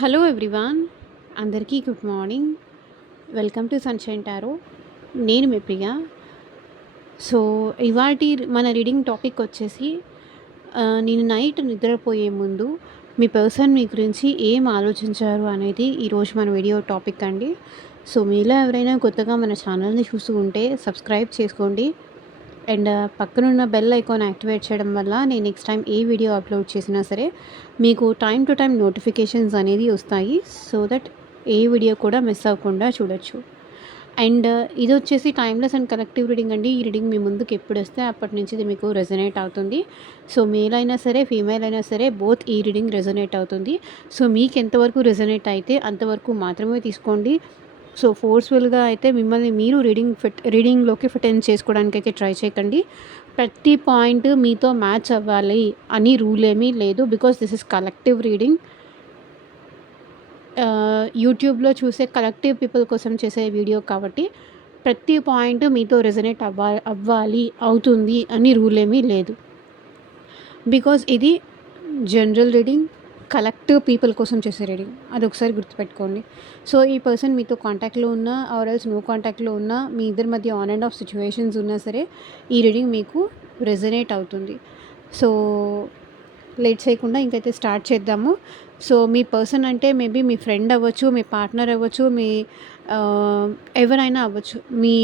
Hello everyone, అందరికీ good morning. Welcome to sunshine tarot. నేను మీ ప్రియ. So, ఇవాల్టి మన రీడింగ్ టాపిక్ వచ్చేసి నేను నైట్ నిద్రపోయే ముందు మీ పర్సన్ మీ గురించి ఏం ఆలోచించారు అనేది ఈరోజు మన వీడియో టాపిక్ అండి. సో, మీలో ఎవరైనా కొత్తగా మన ఛానల్ని చూస్తూ ఉంటే సబ్స్క్రైబ్ చేసుకోండి. అండ్ పక్కనున్న బెల్ ఐకాన్ యాక్టివేట్ చేయడం వల్ల నేను నెక్స్ట్ టైం ఏ వీడియో అప్లోడ్ చేసినా సరే మీకు టైం టు టైం నోటిఫికేషన్స్ అనేది వస్తాయి. సో దట్ ఏ వీడియో కూడా మిస్ అవ్వకుండా చూడొచ్చు. అండ్ ఇది వచ్చేసి టైమ్లెస్ అండ్ కలెక్టివ్ రీడింగ్ అండి. ఈ రీడింగ్ మీ ముందుకు ఎప్పుడు వస్తే అప్పటి నుంచి ఇది మీకు రెజొనేట్ అవుతుంది. సో మేల్ అయినా సరే ఫీమేల్ అయినా సరే బోత్ ఈ రీడింగ్ రెజొనేట్ అవుతుంది. సో మీకు ఎంతవరకు రెజొనేట్ అయితే అంతవరకు మాత్రమే తీసుకోండి. సో ఫోర్స్ఫుల్గా అయితే మిమ్మల్ని మీరు రీడింగ్లోకి ఫిట్ ఇన్ చేసుకోవడానికైతే ట్రై చేయకండి. ప్రతి పాయింట్ మీతో మ్యాచ్ అవ్వాలి అని రూల్ ఏమీ లేదు. Because this is collective reading. యూట్యూబ్లో చూసే కలెక్టివ్ పీపుల్ కోసం చేసే వీడియో కాబట్టి ప్రతి పాయింట్ మీతో రెజొనేట్ అవ్వాలి అవుతుంది అని రూల్ ఏమీ లేదు. బికాజ్ ఇది జనరల్ రీడింగ్, కలెక్టివ్ పీపుల్ కోసం చేసే రీడింగ్. అది ఒకసారి గుర్తుపెట్టుకోండి. సో ఈ పర్సన్ మీతో కాంటాక్ట్లో ఉన్నా ఆర్ ఎల్స్ నో కాంటాక్ట్లో ఉన్నా, మీ ఇద్దరి మధ్య ఆన్ అండ్ ఆఫ్ సిచ్యువేషన్స్ ఉన్నా సరే ఈ రీడింగ్ మీకు రెజొనేట్ అవుతుంది. సో లేట్ చేయకుండా ఇంకైతే స్టార్ట్ చేద్దాము. సో మీ పర్సన్ అంటే మేబీ మీ ఫ్రెండ్ అవ్వచ్చు, మీ పార్ట్నర్ అవ్వచ్చు, మీ ఎవరైనా అవ్వచ్చు. మీ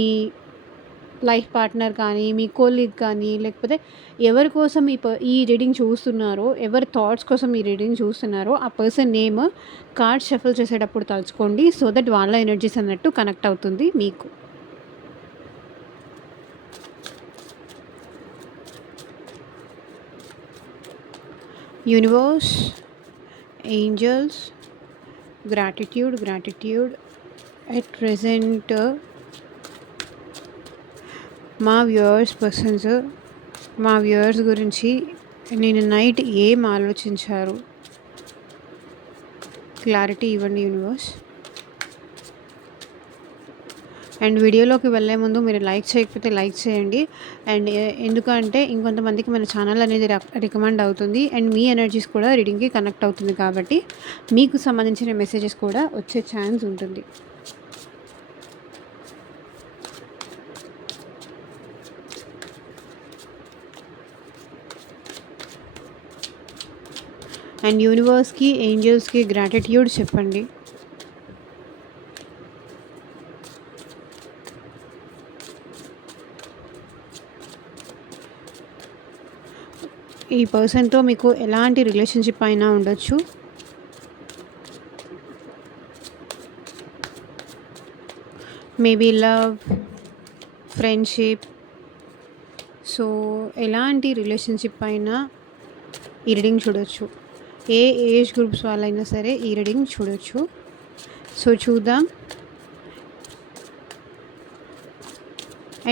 లైఫ్ పార్ట్నర్ కానీ, మీ కొలీగ్ కానీ, లేకపోతే ఎవరి కోసం ఈ రీడింగ్ చూస్తున్నారో, ఎవరి థాట్స్ కోసం ఈ రీడింగ్ చూస్తున్నారో ఆ పర్సన్ నేమ్ కార్డ్ షఫల్ చేసేటప్పుడు తలుచుకోండి. సో దట్ వాళ్ళ ఎనర్జీస్ అన్నట్టు కనెక్ట్ అవుతుంది మీకు. Universe, angels, gratitude at present మా వ్యూవర్స్ గురించి నేను నైట్ ఏం ఆలోచించారు, క్లారిటీ ఇవ్వండి యూనివర్స్. అండ్ వీడియోలోకి వెళ్ళే ముందు మీరు లైక్ చేయకపోతే లైక్ చేయండి. అండ్ ఎందుకంటే ఇంకొంతమందికి మన ఛానల్ అనేది రికమెండ్ అవుతుంది. అండ్ మీ ఎనర్జీస్ కూడా రీడింగ్కి కనెక్ట్ అవుతుంది కాబట్టి మీకు సంబంధించిన మెసేజెస్ కూడా వచ్చే ఛాన్స్ ఉంటుంది. అండ్ యూనివర్స్కి, ఏంజల్స్కి గ్రాటిట్యూడ్ చెప్పండి. ఈ పర్సన్తో మీకు ఎలాంటి రిలేషన్షిప్ అయినా ఉండొచ్చు. Maybe love, friendship. సో ఎలాంటి రిలేషన్షిప్ అయినా ఈ రీడింగ్ చూడొచ్చు. ఏ ఏజ్ గ్రూప్స్ వాళ్ళైనా సరే ఈ రీడింగ్ చూడొచ్చు. సో చూద్దాం.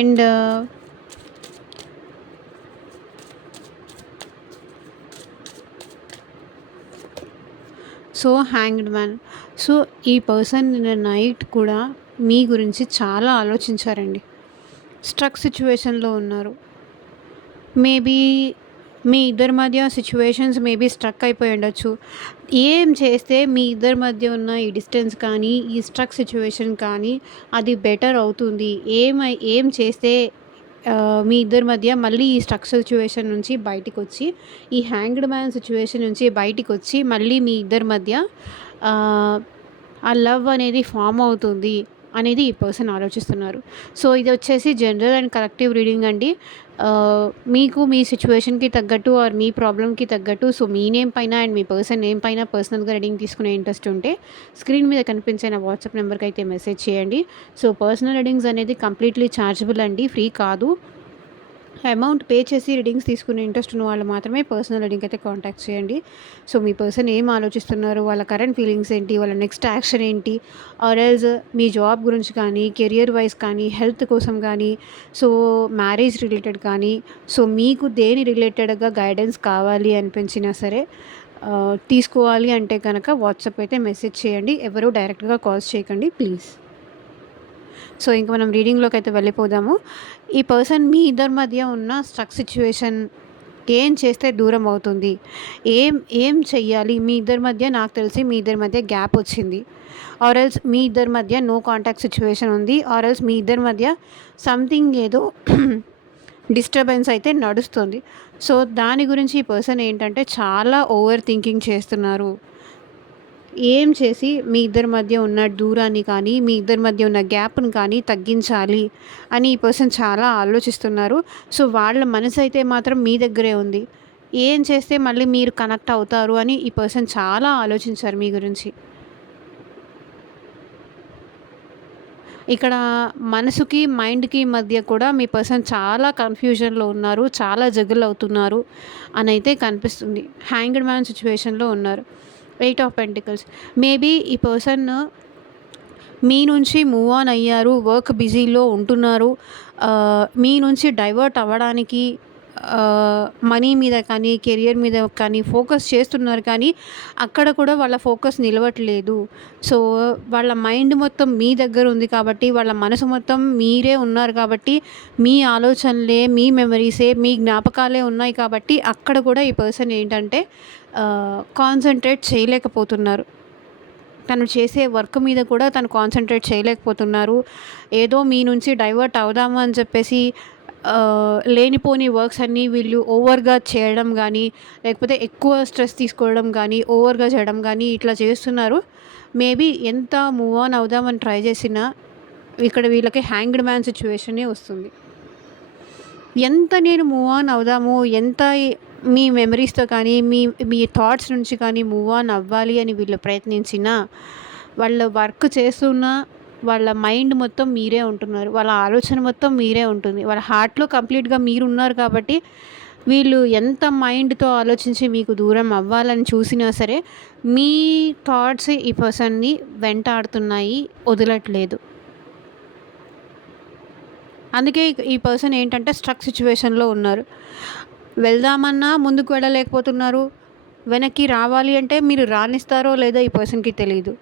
And so hanged man. So ఈ పర్సన్ నిన్న నైట్ కూడా మీ గురించి చాలా ఆలోచించారండి. స్ట్రక్ సిచ్యువేషన్లో ఉన్నారు. మేబీ మీ ఇద్దరి మధ్య సిచ్యువేషన్స్ మేబీ స్ట్రక్ అయిపోయి ఉండొచ్చు. ఏం చేస్తే మీ ఇద్దరి మధ్య ఉన్న ఈ డిస్టెన్స్ కానీ, ఈ స్ట్రక్ సిచ్యువేషన్ కానీ అది బెటర్ అవుతుంది, ఏం చేస్తే మీ ఇద్దరి మధ్య మళ్ళీ ఈ స్ట్రక్ సిచ్యువేషన్ నుంచి బయటికి వచ్చి, ఈ హ్యాంగ్డ్ మ్యాన్ సిచ్యువేషన్ నుంచి బయటికి వచ్చి మళ్ళీ మీ ఇద్దరి మధ్య ఆ లవ్ అనేది ఫామ్ అవుతుంది అనేది ఈ పర్సన్ ఆలోచిస్తున్నారు. సో ఇది వచ్చేసి జనరల్ అండ్ కలెక్టివ్ రీడింగ్ అండి. మీకు మీ సిచ్యువేషన్కి తగ్గట్టు ఆర్ మీ ప్రాబ్లమ్కి తగ్గట్టు సో మీ నేమ్ పైన అండ్ మీ పర్సన్ నేమ్ పైన పర్సనల్గా రీడింగ్ తీసుకునే ఇంట్రెస్ట్ ఉంటే స్క్రీన్ మీద కనిపించే నా వాట్సాప్ నెంబర్కి అయితే మెసేజ్ చేయండి. సో పర్సనల్ రీడింగ్స్ అనేది కంప్లీట్లీ ఛార్జబుల్ అండి, ఫ్రీ కాదు. అమౌంట్ పే చేసి రీడింగ్స్ తీసుకునే ఇంట్రెస్ట్ ఉన్న వాళ్ళు మాత్రమే పర్సనల్ రీడింగ్ అయితే కాంటాక్ట్ చేయండి. సో మీ పర్సన్ ఏం ఆలోచిస్తున్నారు, వాళ్ళ కరెంట్ ఫీలింగ్స్ ఏంటి, వాళ్ళ నెక్స్ట్ యాక్షన్ ఏంటి, ఆర్ ఎల్స్ మీ జాబ్ గురించి కానీ, కెరియర్ వైజ్ కానీ, హెల్త్ కోసం కానీ, సో మ్యారేజ్ రిలేటెడ్ కానీ, సో మీకు దేని రిలేటెడ్గా గైడెన్స్ కావాలి అనిపించినా సరే తీసుకోవాలి అంటే కనుక వాట్సాప్ అయితే మెసేజ్ చేయండి. ఎవరు డైరెక్ట్గా కాల్స్ చేయకండి ప్లీజ్. సో ఇంక మనం రీడింగ్లోకి అయితే వెళ్ళిపోదాము. ఈ పర్సన్ మీ ఇద్దరి మధ్య ఉన్న స్ట్రక్ సిచ్యువేషన్ ఏం చేస్తే దూరం అవుతుంది? ఏం ఏం చెయ్యాలి? మీ ఇద్దరి మధ్య నాకు తెలిసి మీ ఇద్దరి మధ్య గ్యాప్ వచ్చింది. ఆర్ ఎల్స్ మీ ఇద్దరి మధ్య నో కాంటాక్ట్ సిట్యుయేషన్ ఉంది. ఆర్ ఎల్స్ మీ ఇద్దరి మధ్య సంథింగ్ ఏదో డిస్టర్బెన్స్ అయితే నడుస్తుంది. సో, దాని గురించి ఈ పర్సన్ ఏంటంటే చాలా ఓవర్ థింకింగ్ చేస్తున్నారు. ఏం చేసి మీ ఇద్దరి మధ్య ఉన్న దూరాన్ని కానీ, మీ ఇద్దరి మధ్య ఉన్న గ్యాప్‌ని కానీ తగ్గించాలి అని ఈ పర్సన్ చాలా ఆలోచిస్తున్నారు. సో, వాళ్ళ మనసైతే మాత్రం మీ దగ్గరే ఉంది. ఏం చేస్తే మళ్ళీ మీరు కనెక్ట్ అవుతారు అని ఈ పర్సన్ చాలా ఆలోచించారు మీ గురించి. ఇక్కడ మనసుకి, మైండ్‌కి మధ్య కూడా మీ పర్సన్ చాలా కన్‌ఫ్యూజన్‌లో ఉన్నారు. చాలా జగుల్ అవుతున్నారు అనైతే కనిపిస్తుంది. హ్యాంగ్డ్ మ్యాన్ సిట్యుయేషన్‌లో ఉన్నారు. 8 ఆఫ్ పెంటికల్స్. మేబీ ఈ పర్సన్ మీ నుంచి మూవ్ ఆన్ అయ్యారు. వర్క్ బిజీలో ఉంటున్నారు. మీ నుంచి డైవర్ట్ అవ్వడానికి మనీ మీద కానీ, కెరియర్ మీద కానీ ఫోకస్ చేస్తున్నారు కానీ, అక్కడ కూడా వాళ్ళ ఫోకస్ నిలవట్లేదు. సో, వాళ్ళ మైండ్ మొత్తం మీ దగ్గర ఉంది కాబట్టి, వాళ్ళ మనసు మొత్తం మీరే ఉన్నారు కాబట్టి, మీ ఆలోచనలే, మీ మెమరీసే, మీ జ్ఞాపకాలే ఉన్నాయి కాబట్టి, అక్కడ కూడా ఈ పర్సన్ ఏంటంటే కాన్సంట్రేట్ చేయలేకపోతున్నారు. తను చేసే వర్క్ మీద కూడా తను కాన్సంట్రేట్ చేయలేకపోతున్నారు. ఏదో మీ నుంచి డైవర్ట్ అవుదాము అని చెప్పేసి లేనిపోని వర్క్స్ అన్నీ వీళ్ళు ఓవర్‌గా చేయడం గానీ, లేకపోతే ఎక్కువ స్ట్రెస్ తీసుకోవడం గానీ, ఓవర్‌గా చేయడం గానీ ఇట్లా చేస్తున్నారు. మేబీ ఎంత మూవ్ ఆన్ అవుదామని ట్రై చేసినా, ఇక్కడ వీళ్ళకి హ్యాంగ్డ్ మ్యాన్ సిట్యుయేషనే వస్తుంది. ఎంత నేను మూవ్ ఆన్ అవుదాము, ఎంత మీ మెమరీస్‌తో కానీ, మీ మీ థాట్స్ నుంచి కానీ మూవ్ ఆన్ అవ్వాలి అని వీళ్ళు ప్రయత్నించినా, వాళ్ళు వర్క్ చేస్తున్నా వాళ్ళ మైండ్ మొత్తం మీరే ఉంటున్నారు. వాళ్ళ ఆలోచన మొత్తం మీరే ఉంటుంది. వాళ్ళ హార్ట్‌లో కంప్లీట్‌గా మీరున్నారు కాబట్టి, వీళ్ళు ఎంత మైండ్‌తో ఆలోచించి మీకు దూరం అవ్వాలని చూసినా సరే, మీ థాట్సే ఈ పర్సన్‌ని వెంటాడుతున్నాయి, వదలట్లేదు. అందుకే ఈ పర్సన్ ఏంటంటే స్ట్రక్ సిట్యుయేషన్‌లో ఉన్నారు. వెళ్దామన్నా ముందుకు వెళ్ళలేకపోతున్నారు. వెనక్కి రావాలి అంటే మీరు రానిస్తారో లేదో ఈ పర్సన్‌కి తెలీదు.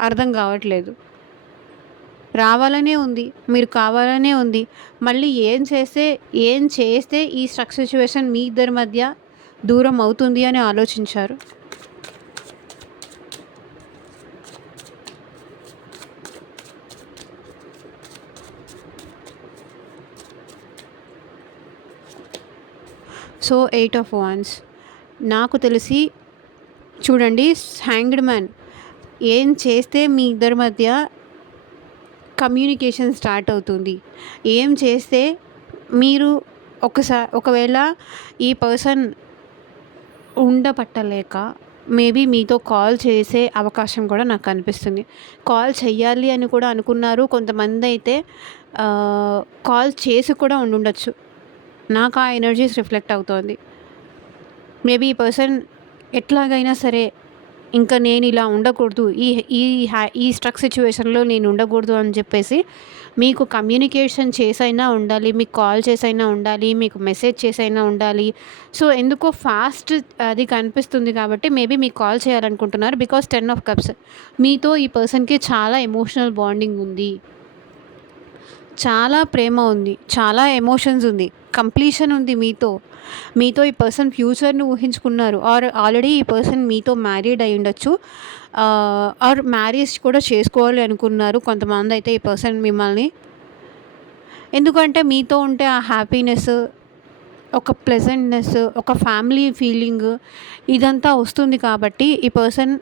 అర్థం కావట్లేదు. రావాలనే ఉంది. మీరు కావాలనే ఉంది. మళ్ళీ ఏం చేస్తే ఈ స్ట్రక్ సిట్యుయేషన్ మీ ఇద్దరి మధ్య దూరం అవుతుంది అని ఆలోచించారు. So, 8 of wands. నాకు తెలిసి చూడండి, హ్యాంగ్డ్ మ్యాన్ ఏం చేస్తే మీ ఇద్దరి మధ్య కమ్యూనికేషన్ స్టార్ట్ అవుతుంది. ఏం చేస్తే మీరు ఒకవేళ ఈ పర్సన్ ఉండపట్టలేక మేబీ మీతో కాల్ చేసే అవకాశం కూడా నాకు కనిపిస్తుంది. కాల్ చెయ్యాలి అని కూడా అనుకున్నారు. కొంతమందైతే కాల్ చేసి కూడా ఉండుండొచ్చు. నాకు ఆ ఎనర్జీస్ రిఫ్లెక్ట్ అవుతోంది. మేబీ ఈ పర్సన్ ఎట్లాగైనా సరే ఇంకా నేను ఇలా ఉండకూడదు, ఈ ఈ ఈ స్ట్రక్ సిట్యుయేషన్‌లో నేను ఉండకూడదు అని చెప్పేసి మీకు కమ్యూనికేషన్ చేసైనా ఉండాలి. మీకు కాల్ చేసైనా ఉండాలి. మీకు మెసేజ్ చేసైనా ఉండాలి. సో, ఎందుకో ఫాస్ట్ అది కనిపిస్తుంది కాబట్టి మేబీ మీకు కాల్ చేయాలనుకుంటున్నారు. Because 10 of cups. మీతో ఈ పర్సన్‌కి చాలా ఎమోషనల్ బాండింగ్ ఉంది. చాలా ప్రేమ ఉంది. చాలా ఎమోషన్స్ ఉంది. కంప్లీషన్ ఉంది మీతో. మీతో ఈ పర్సన్ ఫ్యూచర్‌ని ఊహించుకున్నారు. ఆర్ ఆల్రెడీ ఈ పర్సన్ మీతో మ్యారీడ్ అయ్యుండొచ్చు. ఆర్ మ్యారేజ్ కూడా చేసుకోవాలి అనుకున్నారు కొంతమందైతే ఈ పర్సన్ మిమ్మల్ని. ఎందుకంటే మీతో ఉంటే ఆ హ్యాపీనెస్, ఒక ప్లెజెంట్‌నెస్, ఒక ఫ్యామిలీ ఫీలింగ్ ఇదంతా వస్తుంది కాబట్టి ఈ పర్సన్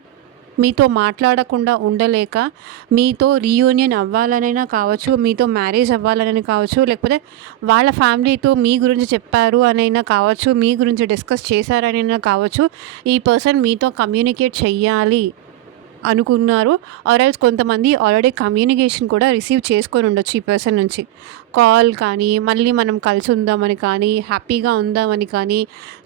మీతో మాట్లాడకుండా ఉండలేక, మీతో రీయూనియన్ అవ్వాలనైనా కావచ్చు, మీతో మ్యారేజ్ అవ్వాలనైనా కావచ్చు, లేకపోతే వాళ్ళ ఫ్యామిలీతో మీ గురించి చెప్పారు అనైనా కావచ్చు, మీ గురించి డిస్కస్ చేశారనైనా కావచ్చు, ఈ పర్సన్ మీతో కమ్యూనికేట్ చెయ్యాలి అనుకున్నారు. ఆర్ ఎల్స్ కొంతమంది ఆల్రెడీ కమ్యూనికేషన్ కూడా రిసీవ్ చేసుకొని ఉండొచ్చు ఈ పర్సన్ నుంచి. కాల్ కానీ, మళ్ళీ మనం కలిసి ఉందామని కానీ, హ్యాపీగా ఉందామని కానీ.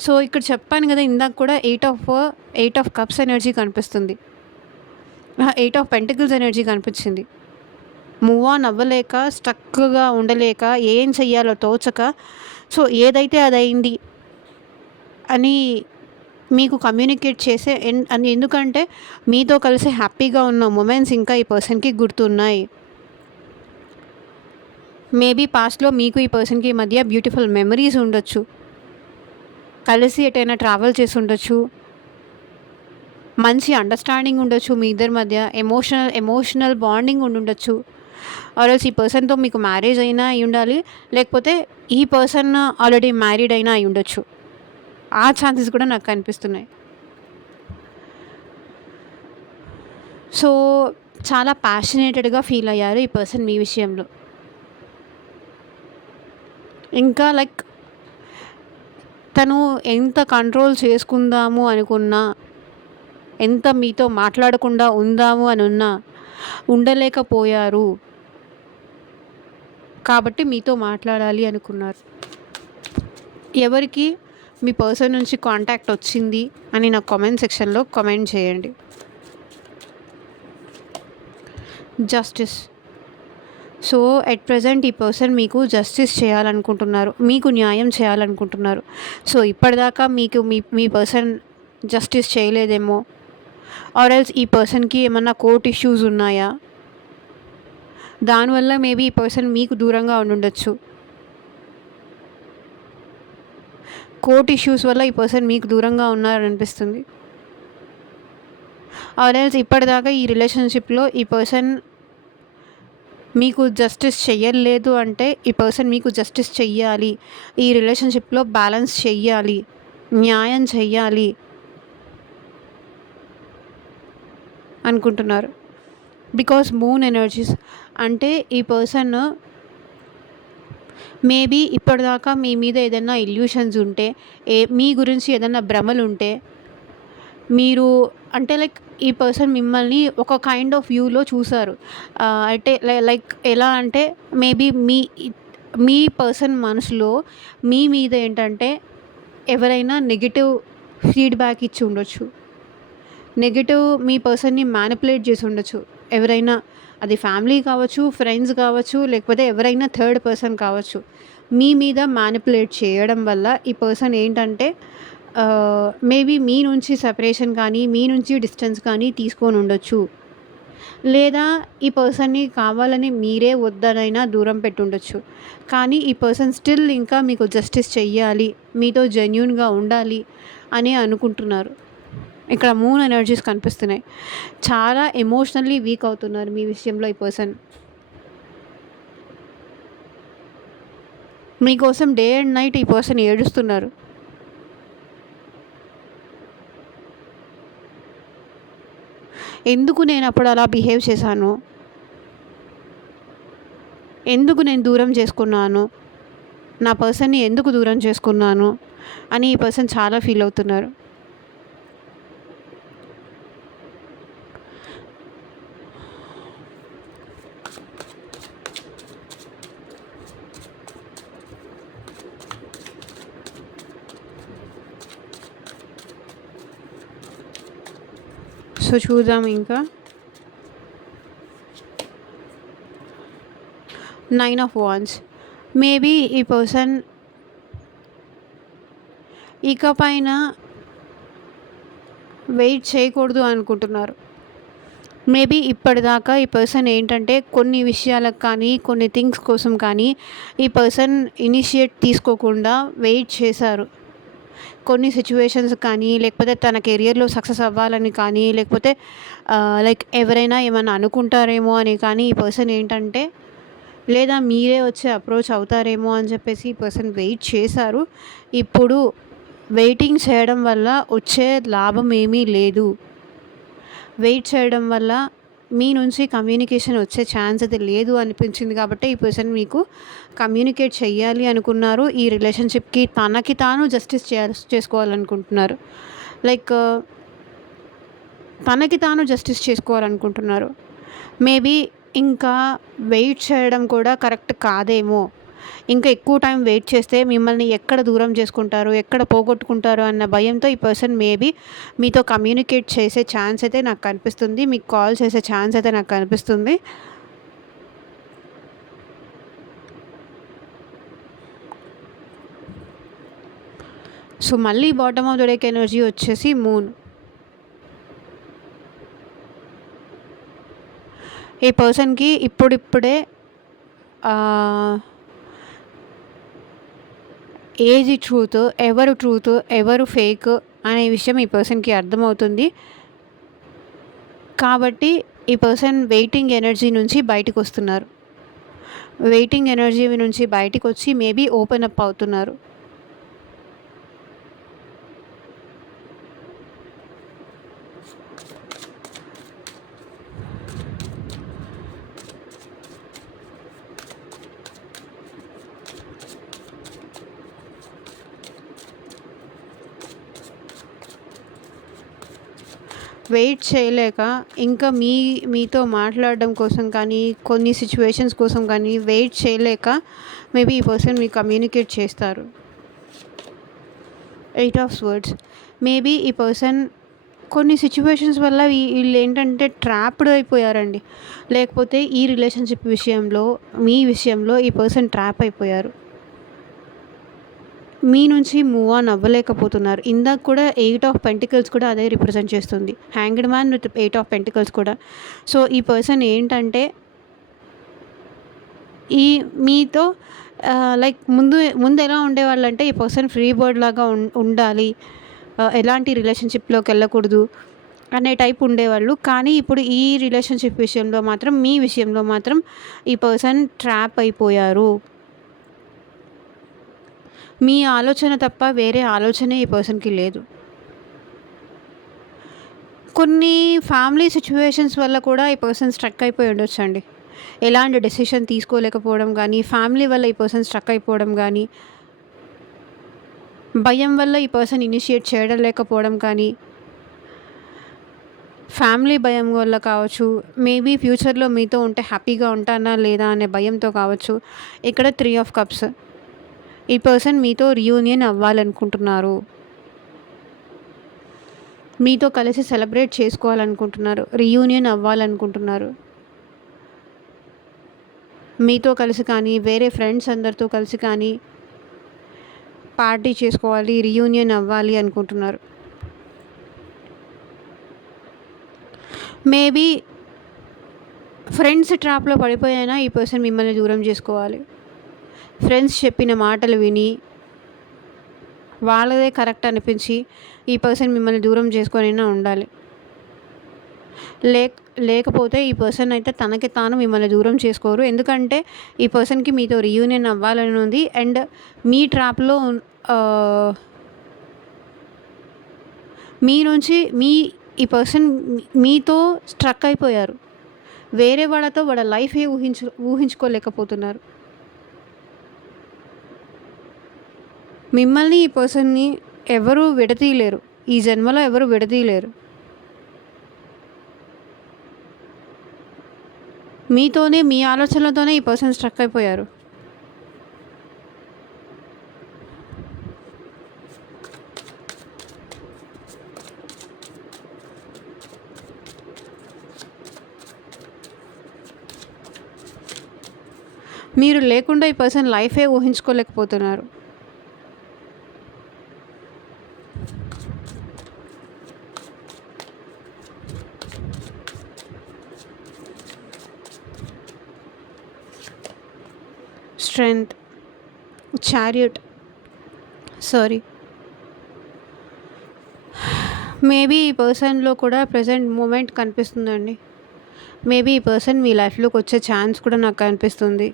సో, ఇక్కడ చెప్పాను కదా ఇందాక కూడా 8 ఆఫ్ కప్స్ ఎనర్జీ కనిపిస్తుంది. 8 ఆఫ్ పెంటికల్స్ ఎనర్జీ కనిపించింది. మూవ్ ఆన్ అవ్వలేక, స్టక్‌గా ఉండలేక, ఏం చెయ్యాలో తోచక, సో, ఏదైతే అదయింది అని మీకు కమ్యూనికేట్ చేసే ఎందుకంటే మీతో కలిసి హ్యాపీగా ఉన్న మొమెంట్స్ ఇంకా ఈ పర్సన్‌కి గుర్తున్నాయి. మేబీ పాస్ట్‌లో మీకు ఈ పర్సన్‌కి మధ్య బ్యూటిఫుల్ మెమరీస్ ఉండొచ్చు. కలిసి ఎటైనా ట్రావెల్ చేసి ఉండొచ్చు. మంచి అండర్‌స్టాండింగ్ ఉండొచ్చు మీ ఇద్దరి మధ్య. ఎమోషనల్ బాండింగ్ ఉండుండొచ్చు. ఆర్ ఎల్స్ ఈ పర్సన్‌తో మీకు మ్యారేజ్ అయినా అయ్యుండాలి. లేకపోతే ఈ పర్సన్ ఆల్రెడీ మ్యారీడ్ అయినా అయ్యుండొచ్చు. ఆ ఛాన్సెస్ కూడా నాకు కనిపిస్తున్నాయి. సో, చాలా ప్యాషనేటెడ్‌గా ఫీల్ అయ్యారు ఈ పర్సన్ మీ విషయంలో. ఇంకా లైక్ తను ఎంత కంట్రోల్ చేసుకుందాము అనుకున్నా, ఎంత మీతో మాట్లాడకుండా ఉందాము అనున్నా ఉండలేకపోయారు. కాబట్టి మీతో మాట్లాడాలి అనుకున్నారు. ఎవరికి మీ పర్సన్ నుంచి కాంటాక్ట్ వచ్చింది అని నాకు కామెంట్ సెక్షన్‌లో కామెంట్ చేయండి. జస్టిస్. సో, ఎట్ ప్రెజెంట్ ఈ పర్సన్ మీకు జస్టిస్ చేయాలనుకుంటున్నారు. మీకు న్యాయం చేయాలనుకుంటున్నారు. సో, ఇప్పటిదాకా మీకు మీ పర్సన్ జస్టిస్ చేయలేదేమో, ఆర్ ఎల్స్ ఈ పర్సన్‌కి ఏమన్నా కోర్ట్ ఇష్యూస్ ఉన్నాయా? దానివల్ల మేబీ ఈ పర్సన్ మీకు దూరంగా ఉండుండొచ్చు. కోర్ట్ ఇష్యూస్ వల్ల ఈ పర్సన్ మీకు దూరంగా ఉన్నారనిపిస్తుంది. ఆర్ ఎల్స్ ఇప్పటిదాకా ఈ రిలేషన్‌షిప్‌లో ఈ పర్సన్ మీకు జస్టిస్ చెయ్యలేదు అంటే, ఈ పర్సన్ మీకు జస్టిస్ చెయ్యాలి. ఈ రిలేషన్‌షిప్‌లో బ్యాలెన్స్ చెయ్యాలి. న్యాయం చెయ్యాలి అనుకుంటున్నారు. బికాస్ మూన్ ఎనర్జీస్ అంటే ఈ పర్సన్ మేబీ ఇప్పటిదాకా మీ మీద ఏదైనా ఇల్యూషన్స్ ఉంటే, మీ గురించి ఏదైనా భ్రమలుంటే, మీరు అంటే లైక్ ఈ పర్సన్ మిమ్మల్ని ఒక కైండ్ ఆఫ్ వ్యూలో చూసారు. అంటే లైక్ ఎలా అంటే మేబీ మీ పర్సన్ మనసులో మీ మీద ఏంటంటే ఎవరైనా నెగెటివ్ ఫీడ్‌బ్యాక్ ఇచ్చి ఉండొచ్చు. నెగెటివ్ మీ పర్సన్‌ని మ్యానిపులేట్ చేసి ఉండొచ్చు. ఎవరైనా అది ఫ్యామిలీ కావచ్చు, ఫ్రెండ్స్ కావచ్చు, లేకపోతే ఎవరైనా థర్డ్ పర్సన్ కావచ్చు. మీ మీద మ్యానిపులేట్ చేయడం వల్ల ఈ పర్సన్ ఏంటంటే మేబీ మీ నుంచి సెపరేషన్ కానీ, మీ నుంచి డిస్టెన్స్ కానీ తీసుకొని ఉండొచ్చు. లేదా ఈ పర్సన్‌ని కావాలని మీరే వద్దనైనా దూరం పెట్టుండొచ్చు. కానీ ఈ పర్సన్ స్టిల్ ఇంకా మీకు జస్టిస్ చెయ్యాలి, మీతో జెన్యూన్‌గా ఉండాలి అని అనుకుంటున్నారు. ఇక్కడ మూన్ ఎనర్జీస్ కనిపిస్తున్నాయి. చాలా ఎమోషనల్లీ వీక్ అవుతున్నారు మీ విషయంలో ఈ పర్సన్. మీకోసం డే అండ్ నైట్ ఈ పర్సన్ ఏడుస్తున్నారు. ఎందుకు నేను అప్పుడు అలా బిహేవ్ చేశాను? ఎందుకు నేను దూరం చేసుకున్నాను? నా పర్సన్‌ని ఎందుకు దూరం చేసుకున్నాను? అని ఈ పర్సన్ చాలా ఫీల్ అవుతున్నారు. సో, చూద్దాం ఇంకా. 9 ఆఫ్ వాండ్స్. మేబీ ఈ పర్సన్ ఇకపైన వెయిట్ చేయకూడదు అనుకుంటున్నారు. మేబీ ఇప్పటిదాకా ఈ పర్సన్ ఏంటంటే కొన్ని విషయాలకు కానీ, కొన్ని థింగ్స్ కోసం కానీ ఈ పర్సన్ ఇనిషియేట్ తీసుకోకుండా వెయిట్ చేశారు. కొన్ని సిచ్యువేషన్స్ కానీ, లేకపోతే తన కెరియర్‌లో సక్సెస్ అవ్వాలని కానీ, లేకపోతే లైక్ ఎవరైనా ఏమన్నా అనుకుంటారేమో అని కానీ ఈ పర్సన్ ఏంటంటే, లేదా మీరే వచ్చి అప్రోచ్ అవుతారేమో అని చెప్పేసి ఈ పర్సన్ వెయిట్ చేశారు. ఇప్పుడు వెయిటింగ్ చేయడం వల్ల వచ్చే లాభం ఏమీ లేదు. వెయిట్ చేయడం వల్ల మీ నుంచి కమ్యూనికేషన్ వచ్చే ఛాన్స్ అయితే లేదు అనిపించింది కాబట్టి ఈ పర్సన్ మీకు కమ్యూనికేట్ చెయ్యాలి అనుకున్నారు. ఈ రిలేషన్‌షిప్‌కి తనకి తాను జస్టిస్ చేసుకోవాలనుకుంటున్నారు. లైక్ తనకి తాను జస్టిస్ చేసుకోవాలనుకుంటున్నారు. మేబీ ఇంకా వెయిట్ చేయడం కూడా కరెక్ట్ కాదేమో. ఇంకా ఎక్కువ టైం వెయిట్ చేస్తే మిమ్మల్ని ఎక్కడ దూరం చేసుకుంటారు, ఎక్కడ పోగొట్టుకుంటారు అన్న భయంతో ఈ పర్సన్ మేబీ మీతో కమ్యూనికేట్ చేసే ఛాన్స్ అయితే నాకు కనిపిస్తుంది. మీకు కాల్ చేసే ఛాన్స్ అయితే నాకు కనిపిస్తుంది. సో, మళ్ళీ bottom of the deck energy వచ్చేసి మూన్. ఈ పర్సన్‌కి ఇప్పుడిప్పుడే ఏది ట్రూత్, ఎవరు ఫేక్ అనే విషయం ఈ పర్సన్‌కి అర్థమవుతుంది. కాబట్టి ఈ పర్సన్ వెయిటింగ్ ఎనర్జీ నుంచి బయటికొస్తున్నారు. వెయిటింగ్ ఎనర్జీ నుంచి బయటికొచ్చి మేబీ ఓపెన్ అప్ అవుతున్నారు. వెయిట్ చేయలేక ఇంకా మీతో మాట్లాడడం కోసం కానీ, కొన్ని సిట్యుయేషన్స్ కోసం కానీ వెయిట్ చేయలేక మేబీ ఈ పర్సన్ మీకు కమ్యూనికేట్ చేస్తారు. 8 ఆఫ్ స్వర్డ్స్. మేబీ ఈ పర్సన్ కొన్ని సిట్యుయేషన్స్ వల్ల వీళ్ళేంటంటే ట్రాప్డ్ అయిపోయారండి. లేకపోతే ఈ రిలేషన్‌షిప్ విషయంలో, మీ విషయంలో ఈ పర్సన్ ట్రాప్ అయిపోయారు. మీ నుంచి మూవ్ ఆన్ అవ్వలేకపోతున్నారు. ఇందాక కూడా 8 ఆఫ్ పెంటికల్స్ కూడా అదే రిప్రజెంట్ చేస్తుంది. Hanged man with 8 of pentacles కూడా. సో, ఈ పర్సన్ ఏంటంటే ఈ మీతో లైక్ ముందు ఎలా ఉండేవాళ్ళంటే ఈ పర్సన్ ఫ్రీ బర్డ్ లాగా ఉండాలి. ఎలాంటి రిలేషన్‌షిప్‌లోకి వెళ్ళకూడదు అనే టైప్ ఉండేవాళ్ళు. కానీ ఇప్పుడు ఈ రిలేషన్‌షిప్ విషయంలో మాత్రం, మీ విషయంలో మాత్రం ఈ పర్సన్ ట్రాప్ అయిపోయారు. మీ ఆలోచన తప్ప వేరే ఆలోచనే ఈ పర్సన్‌కి లేదు. కొన్ని ఫ్యామిలీ సిట్యుయేషన్స్ వల్ల కూడా ఈ పర్సన్ స్ట్రక్ అయిపోయి ఉండొచ్చండి. ఎలాంటి డెసిషన్ తీసుకోలేకపోవడం గానీ, ఫ్యామిలీ వల్ల ఈ పర్సన్ స్ట్రక్ అయిపోవడం గానీ, భయం వల్ల ఈ పర్సన్ ఇనిషియేట్ చేయడం లేకపోవడం కానీ, ఫ్యామిలీ భయం వల్ల కావచ్చు, మేబీ ఫ్యూచర్‌లో మీతో ఉంటే హ్యాపీగా ఉంటానా లేదా అనే భయంతో కావచ్చు. ఇక్కడ 3 ఆఫ్ కప్స్. ఈ పర్సన్ మీతో రీయూనియన్ అవ్వాలనుకుంటున్నారు. మీతో కలిసి సెలబ్రేట్ చేసుకోవాలనుకుంటున్నారు. రీయూనియన్ అవ్వాలనుకుంటున్నారు. మీతో కలిసి కానీ, వేరే ఫ్రెండ్స్ అందరితో కలిసి కానీ పార్టీ చేసుకోవాలి, రీయూనియన్ అవ్వాలి అనుకుంటున్నారు. మేబీ ఫ్రెండ్స్ ట్రాప్‌లో పడిపోయినా ఈ పర్సన్ మిమ్మల్ని దూరం చేసుకోవాలి. ఫ్రెండ్స్ చెప్పిన మాటలు విని, వాళ్ళదే కరెక్ట్ అనిపించి ఈ పర్సన్ మిమ్మల్ని దూరం చేసుకొనైనా ఉండాలి. లేకపోతే ఈ పర్సన్ అయితే తనకి తాను మిమ్మల్ని దూరం చేసుకోరు. ఎందుకంటే ఈ పర్సన్‌కి మీతో రీయూనియన్ అవ్వాలని ఉంది. అండ్ మీ ట్రాప్‌లో మీ నుంచి ఈ పర్సన్ మీతో స్ట్రక్ అయిపోయారు. వేరే వాళ్ళతో వాళ్ళ లైఫే ఊహించుకోలేకపోతున్నారు. మిమ్మల్ని ఈ పర్సన్‌ని ఎవరు విడదీయలేరు. ఈ జన్మలో ఎవరు విడదీయలేరు. మీతోనే, మీ ఆలోచనలతోనే ఈ పర్సన్ స్ట్రక్ అయిపోయారు. మీరు లేకుండా ఈ పర్సన్ లైఫే ఊహించుకోలేకపోతున్నారు. Strength, chariot, sorry. మేబీ ఈ పర్సన్‌లో కూడా ప్రెజెంట్ మూమెంట్ కనిపిస్తుందండి. మేబీ ఈ పర్సన్ మీ లైఫ్‌లోకి వచ్చే ఛాన్స్ కూడా నాకు కనిపిస్తుంది.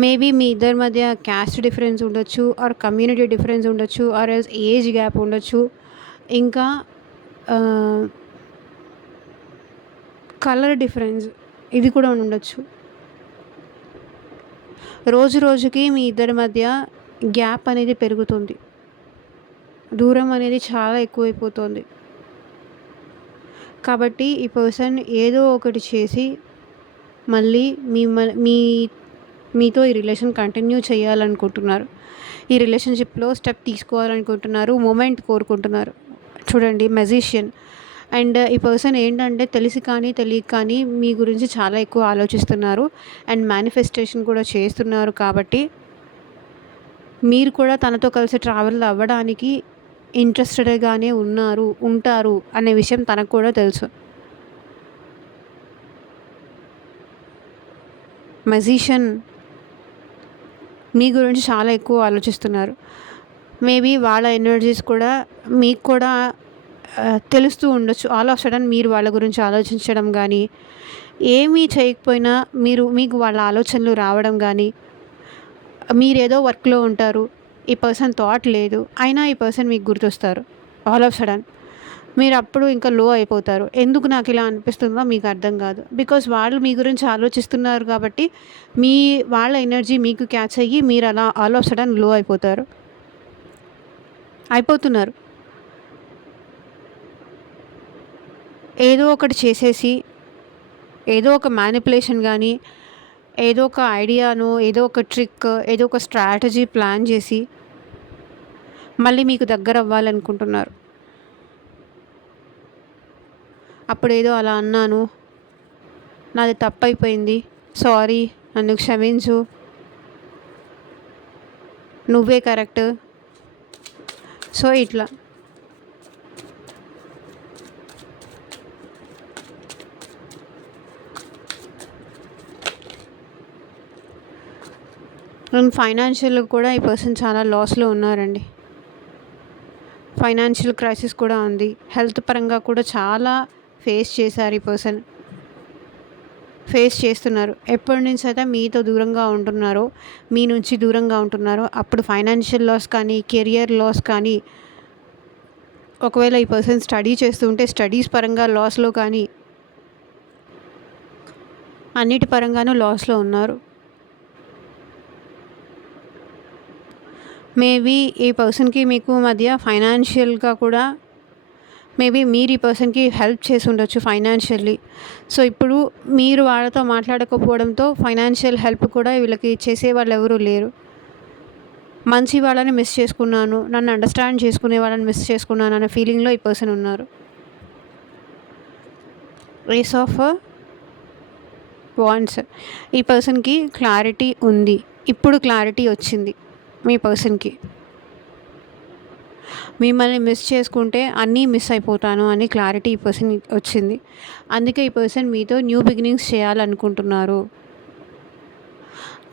మేబీ మీ ఇద్దరి మధ్య క్యాస్ట్ డిఫరెన్స్ ఉండొచ్చు, ఆర్ కమ్యూనిటీ డిఫరెన్స్ ఉండొచ్చు, ఆర్ ఎల్స్ ఏజ్ గ్యాప్ ఉండొచ్చు. ఇంకా కలర్ డిఫరెన్స్ ఇది కూడా ఉండొచ్చు. రోజు రోజుకి మీ ఇద్దరి మధ్య గ్యాప్ అనేది పెరుగుతుంది. దూరం అనేది చాలా ఎక్కువైపోతుంది. కాబట్టి ఈ పర్సన్ ఏదో ఒకటి చేసి మళ్ళీ మీతో ఈ రిలేషన్ కంటిన్యూ చేయాలనుకుంటున్నారు. ఈ రిలేషన్‌షిప్‌లో స్టెప్ తీసుకోవాలనుకుంటున్నారు. మూమెంట్ కోరుకుంటున్నారు. చూడండి, మెజిషియన్. అండ్ ఈ పర్సన్ ఏంటంటే తెలిసి కానీ తెలియక కానీ మీ గురించి చాలా ఎక్కువ ఆలోచిస్తున్నారు. అండ్ మేనిఫెస్టేషన్ కూడా చేస్తున్నారు. కాబట్టి మీరు కూడా తనతో కలిసి ట్రావెల్ అవ్వడానికి ఇంట్రెస్టెడ్‌గానే ఉంటారు అనే విషయం తనకు కూడా తెలుసు. మెజిషియన్ మీ గురించి చాలా ఎక్కువ ఆలోచిస్తున్నారు. మేబీ వాళ్ళ ఎనర్జీస్ కూడా మీకు కూడా తెలుస్తూ ఉండొచ్చు. ఆల్ ఆఫ్ సడన్ మీరు వాళ్ళ గురించి ఆలోచించడం గానీ, ఏమీ చేయకపోయినా మీకు వాళ్ళ ఆలోచనలు రావడం గానీ, మీరేదో వర్క్‌లో ఉంటారు. ఈ పర్సన్ థాట్ లేదు. అయినా ఈ పర్సన్ మీకు గుర్తొస్తారు. All of sudden. మీరప్పుడు ఇంకా లో అయిపోతారు. ఎందుకు నాకిలా అనిపిస్తుందో మీకు అర్థం కాదు. బికాజ్ వాళ్ళు మీ గురించి ఆలోచిస్తున్నారు కాబట్టి, మీ వాళ్ళ ఎనర్జీ మీకు క్యాచ్ అయ్యి మీరలా ఆల్ ఆఫ్ సడన్ లో అయిపోతున్నారు. ఏదో ఒకటి చేసేసి, ఏదో ఒక మ్యానిపులేషన్ గానీ, ఏదో ఒక ఐడియానో, ఏదో ఒక ట్రిక్, ఏదో ఒక స్ట్రాటజీ ప్లాన్ చేసి, మళ్ళీ మీకు దగ్గరవ్వాలనుకుంటున్నారు. అప్పుడేదో అలా అన్నాను. నాది తప్పైపోయింది. సారీ. నన్ను క్షమించు. నువ్వే కరెక్ట్. సో, ఇట్లా. అండ్ ఫైనాన్షియల్‌గా కూడా ఈ పర్సన్ చాలా లాస్‌లో ఉన్నారండి. ఫైనాన్షియల్ క్రైసిస్ కూడా ఉంది. హెల్త్ పరంగా కూడా చాలా ఫేస్ చేశారు ఈ పర్సన్. ఫేస్ చేస్తున్నారు. ఎప్పటినుంచైతే మీతో దూరంగా ఉంటున్నారో, మీ నుంచి దూరంగా ఉంటున్నారో, అప్పుడు ఫైనాన్షియల్ లాస్ కానీ, కెరియర్ లాస్ కానీ, ఒకవేళ ఈ పర్సన్ స్టడీ చేస్తూ ఉంటే స్టడీస్ పరంగా లాస్‌లో కానీ, అన్నిటి పరంగానూ లాస్‌లో ఉన్నారు. మేబీ ఈ పర్సన్‌కి మీకు మధ్య ఫైనాన్షియల్‌గా కూడా మేబీ మీరు ఈ పర్సన్‌కి హెల్ప్ చేసి ఉండొచ్చు ఫైనాన్షియల్లీ. సో, ఇప్పుడు మీరు వాళ్ళతో మాట్లాడకపోవడంతో ఫైనాన్షియల్ హెల్ప్ కూడా వీళ్ళకి చేసేవాళ్ళు ఎవరూ లేరు. మంచి వాళ్ళని మిస్ చేసుకున్నాను, నన్ను అండర్‌స్టాండ్ చేసుకునే వాళ్ళని మిస్ చేసుకున్నాను అనే ఫీలింగ్‌లో ఈ పర్సన్ ఉన్నారు. Ace of wands. ఈ పర్సన్‌కి క్లారిటీ ఉంది. ఇప్పుడు క్లారిటీ వచ్చింది మీ పర్సన్‌కి. మిమ్మల్ని మిస్ చేసుకుంటే అన్నీ మిస్ అయిపోతాను అని క్లారిటీ ఈ పర్సన్ వచ్చింది. అందుకే ఈ పర్సన్ మీతో న్యూ బిగినింగ్స్ చేయాలనుకుంటున్నారు.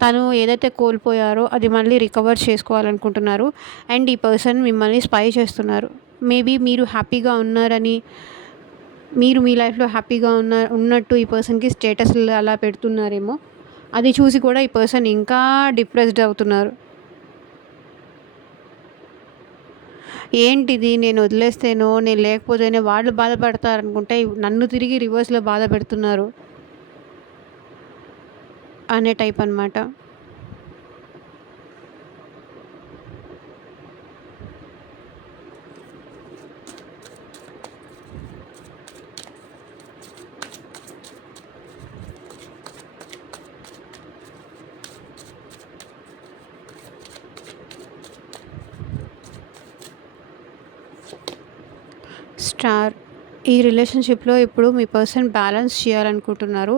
తను ఏదైతే కోల్పోయారో అది మళ్ళీ రికవర్ చేసుకోవాలనుకుంటున్నారు. అండ్ ఈ పర్సన్ మిమ్మల్ని స్పై చేస్తున్నారు. మేబీ మీరు హ్యాపీగా ఉన్నారని, మీరు మీ లైఫ్‌లో హ్యాపీగా ఉన్నట్టు ఈ పర్సన్‌కి స్టేటస్‌లు అలా పెడుతున్నారేమో. అది చూసి కూడా ఈ పర్సన్ ఇంకా డిప్రెస్డ్ అవుతున్నారు. ఏంటిది, నేను వదిలేస్తేనో, నేను లేకపోతేనో వాళ్ళు బాధపడతారనుకుంటే నన్ను తిరిగి రివర్స్‌లో బాధ పెడుతున్నారు అనే టైప్ అనమాట. స్టార్. ఈ రిలేషన్‌షిప్‌లో ఇప్పుడు మీ పర్సన్ బ్యాలెన్స్ చేయాలనుకుంటున్నారు.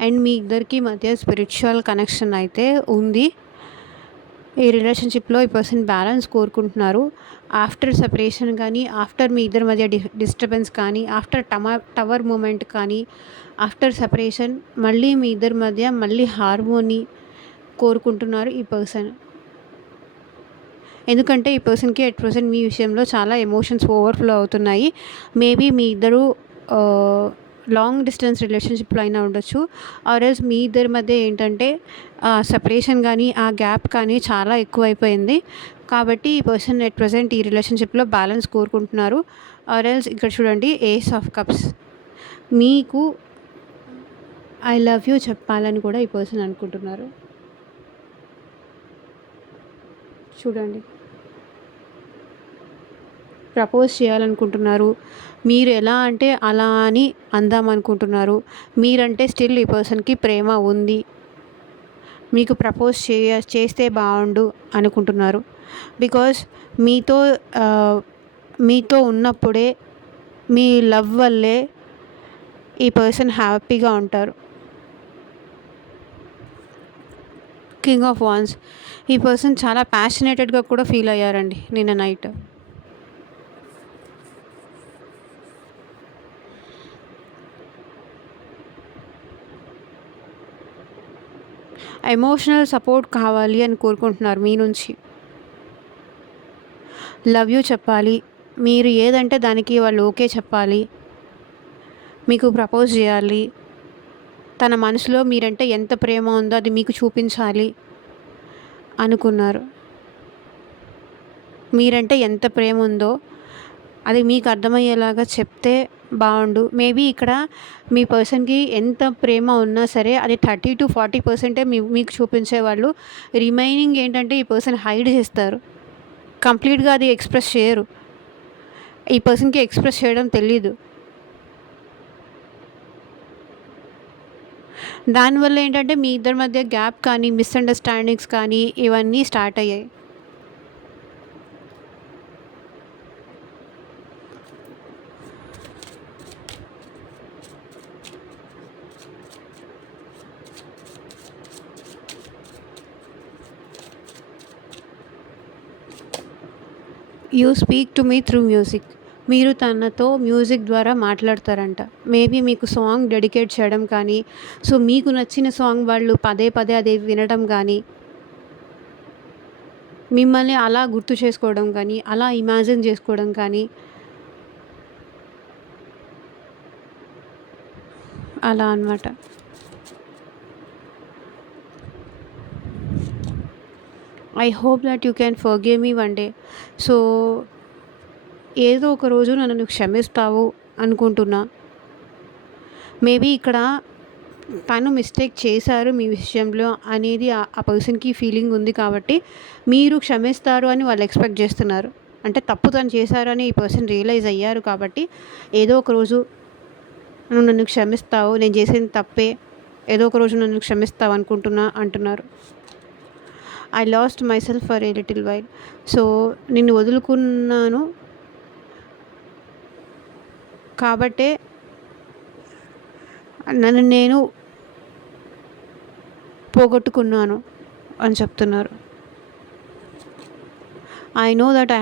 అండ్ మీ ఇద్దరికి మధ్య స్పిరిచువల్ కనెక్షన్ అయితే ఉంది. ఈ రిలేషన్‌షిప్‌లో ఈ పర్సన్ బ్యాలెన్స్ కోరుకుంటున్నారు. ఆఫ్టర్ సెపరేషన్ కానీ, ఆఫ్టర్ మీ ఇద్దరి మధ్య డిస్టర్బెన్స్ కానీ, ఆఫ్టర్ టవర్ మూమెంట్ కానీ, ఆఫ్టర్ సెపరేషన్ మళ్ళీ మీ ఇద్దరి మధ్య మళ్ళీ హార్మోనీ కోరుకుంటున్నారు ఈ పర్సన్. ఎందుకంటే ఈ పర్సన్‌కి అట్ ప్రెజెంట్ మీ విషయంలో చాలా ఎమోషన్స్ ఓవర్‌ఫ్లో అవుతున్నాయి. మేబీ మీ ఇద్దరు లాంగ్ డిస్టెన్స్ రిలేషన్‌షిప్‌లో అయినా ఉండొచ్చు. ఆర్ ఎల్స్ మీ ఇద్దరి మధ్య ఏంటంటే సెపరేషన్ కానీ, ఆ గ్యాప్ కానీ చాలా ఎక్కువైపోయింది. కాబట్టి ఈ పర్సన్ అట్ ప్రెజెంట్ ఈ రిలేషన్‌షిప్‌లో బ్యాలెన్స్ కోరుకుంటున్నారు. ఆర్ ఎల్స్ ఇక్కడ చూడండి, ఏస్ ఆఫ్ కప్స్. మీకు ఐ లవ్ యూ చెప్పాలని కూడా ఈ పర్సన్ అనుకుంటున్నారు. చూడండి. ప్రపోజ్ చేయాలనుకుంటున్నారు. మీరు ఎలా అంటే అలా అని అందామనుకుంటున్నారు. మీరంటే స్టిల్ ఈ పర్సన్‌కి ప్రేమ ఉంది. మీకు ప్రపోజ్ చేస్తే బావుండు అనుకుంటున్నారు. బికాజ్ మీతో మీతో ఉన్నప్పుడే, మీ లవ్ వల్లే ఈ పర్సన్ హ్యాపీగా ఉంటారు. King of wands. ఈ పర్సన్ చాలా ప్యాషనేటెడ్‌గా కూడా ఫీల్ అయ్యారండి నిన్న నైట్. ఎమోషనల్ సపోర్ట్ కావాలి అని కోరుకుంటున్నారు మీ నుంచి. లవ్ యూ చెప్పాలి. మీరు ఏదంటే దానికి వాళ్ళు ఓకే చెప్పాలి. మీకు ప్రపోజ్ చేయాలి. తన మనసులో మీరంటే ఎంత ప్రేమ ఉందో అది మీకు చూపించాలి అనుకున్నారు. మీరంటే ఎంత ప్రేమ ఉందో అది మీకు అర్థమయ్యేలాగా చెప్తే బాగుండు. మేబీ ఇక్కడ మీ పర్సన్‌కి ఎంత ప్రేమ ఉన్నా సరే అది 30-40% మీకు చూపించేవాళ్ళు. రిమైనింగ్ ఏంటంటే ఈ పర్సన్ హైడ్ చేస్తారు. కంప్లీట్‌గా అది ఎక్స్‌ప్రెస్ చేయరు. ఈ పర్సన్‌కి ఎక్స్‌ప్రెస్ చేయడం తెలీదు. దానివల్ల ఏంటంటే మీ ఇద్దరి మధ్య గ్యాప్ కానీ, మిస్‌అండర్‌స్టాండింగ్స్ కానీ ఇవన్నీ స్టార్ట్ అయ్యాయి. You speak to me through music. మీరు తనతో మ్యూజిక్ ద్వారా మాట్లాడతారంట. మేబీ మీకు సాంగ్ డెడికేట్ చేయడం కానీ, సో మీకు నచ్చిన సాంగ్ వాళ్ళు పదే పదే అది వినడం కానీ, మిమ్మల్ని అలా గుర్తు చేసుకోవడం కానీ, అలా ఇమాజిన్ చేసుకోవడం కానీ, అలా అనమాట. I hope that you can forgive me one day. So ఏదో ఒక రోజు నన్ను క్షమిస్తావు అనుకుంటున్నా. మేబీ ఇక్కడ తను మిస్టేక్ చేశారు మీ విషయంలో అనేది ఆ పర్సన్‌కి ఫీలింగ్ ఉంది కాబట్టి మీరు క్షమిస్తారు అని వాళ్ళు ఎక్స్‌పెక్ట్ చేస్తున్నారు. అంటే తప్పు తను చేశారు అని ఈ పర్సన్ రియలైజ్ అయ్యారు కాబట్టి ఏదో ఒక రోజు నువ్వు నన్ను క్షమిస్తావు, నేను చేసింది తప్పే, ఏదో ఒక రోజు నన్ను క్షమిస్తావు అనుకుంటున్నా అంటున్నారు. I lost my self for a little while. So నిన్ను వదులుకున్నాను కాబట్టే నన్ను నేను పోగొట్టుకున్నాను అని చెప్తున్నారు. I know that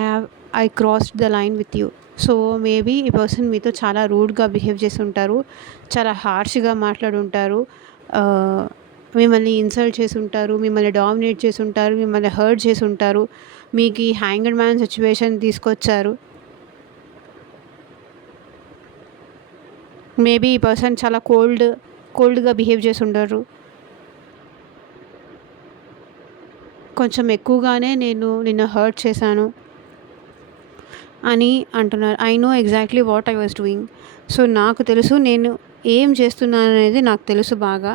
I crossed the line with you. So maybe ఈ పర్సన్ మీతో చాలా రూడ్గా బిహేవ్ చేసి ఉంటారు, చాలా హార్ష్గా మాట్లాడుంటారు, మిమ్మల్ని ఇన్సల్ట్ చేసి ఉంటారు, మిమ్మల్ని డామినేట్ చేసి ఉంటారు, మిమ్మల్ని హర్ట్ చేసి ఉంటారు, మీకు ఈ హ్యాంగ్డ్ మ్యాన్ సిచ్యువేషన్ తీసుకొచ్చారు. మేబీ ఈ పర్సన్ చాలా కోల్డ్గా బిహేవ్ చేసి ఉండరు. కొంచెం ఎక్కువగానే నేను నిన్ను హర్ట్ చేశాను అని అంటున్నారు. I know exactly what I was doing. So నాకు తెలుసు నేను ఏం చేస్తున్నాను అనేది నాకు తెలుసు, బాగా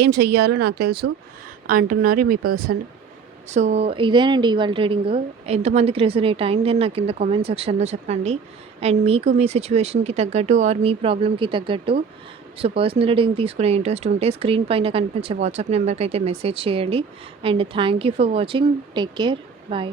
ఏం చెయ్యాలో నాకు తెలుసు అంటున్నారు మీ పర్సన్. సో ఇదేనండి ఇవాళ రీడింగ్. ఎంతమందికి రెసొనేట్ అయింది అని నాకు కింద కామెంట్ సెక్షన్లో చెప్పండి. అండ్ మీకు మీ సిచ్యువేషన్కి తగ్గట్టు ఆర్ మీ ప్రాబ్లమ్కి తగ్గట్టు సో పర్సనల్ రీడింగ్ తీసుకునే ఇంట్రెస్ట్ ఉంటే స్క్రీన్ పైన కనిపించే వాట్సాప్ నెంబర్కి అయితే మెసేజ్ చేయండి. And thank you for watching. Take care. Bye.